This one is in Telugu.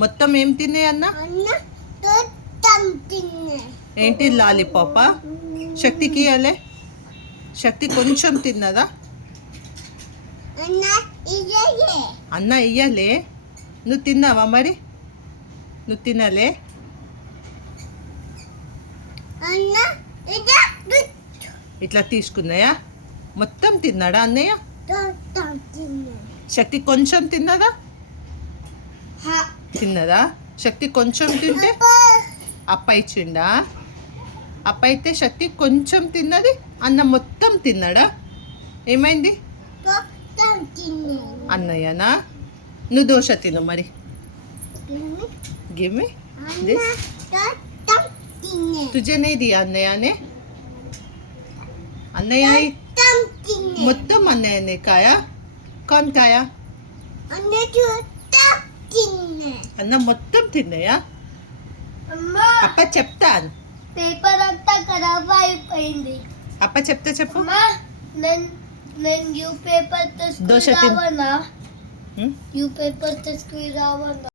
మొత్తం ఏం తిన్నాయి అన్న? ఏంటి లాలీపాపా? శక్తికి ఇవ్వలే? శక్తి కొంచెం తిన్నదా? అన్న ఇయ్యలే. నువ్వు తిన్నావా మరి? నువ్వు తినలే? ఇట్లా తీసుకున్నాయా? మొత్తం తిన్నాడా అన్నయ్య? శక్తి కొంచెం తిన్నదా? తిన్నదా? శక్తి కొంచెం తింటే అప్ప ఇచ్చిండా? అప్ప అయితే శక్తి కొంచెం తిన్నది, అన్న మొత్తం తిన్నాడా? ఏమైంది? అన్నయ్యనా? నువ్వు దోశ తిను మరి. Give me this. तुझे नहीं दिया अन्नया ने? अन्नया మొత్తం అన్నయ్యనే కాయా? కౌన్ కాయా? అన్న మొత్తం తిన్నాయా? అప్ప చెప్తాను. పేపర్ అంతా ఖరాబ్ అయిపోయింది. అప్ప చెప్తా చెప్పు. నేను యూ పేపర్ దోశ తీసుకుని తిను. రావన్నా? యూ పేపర్ తీసుకుని రావన్నా?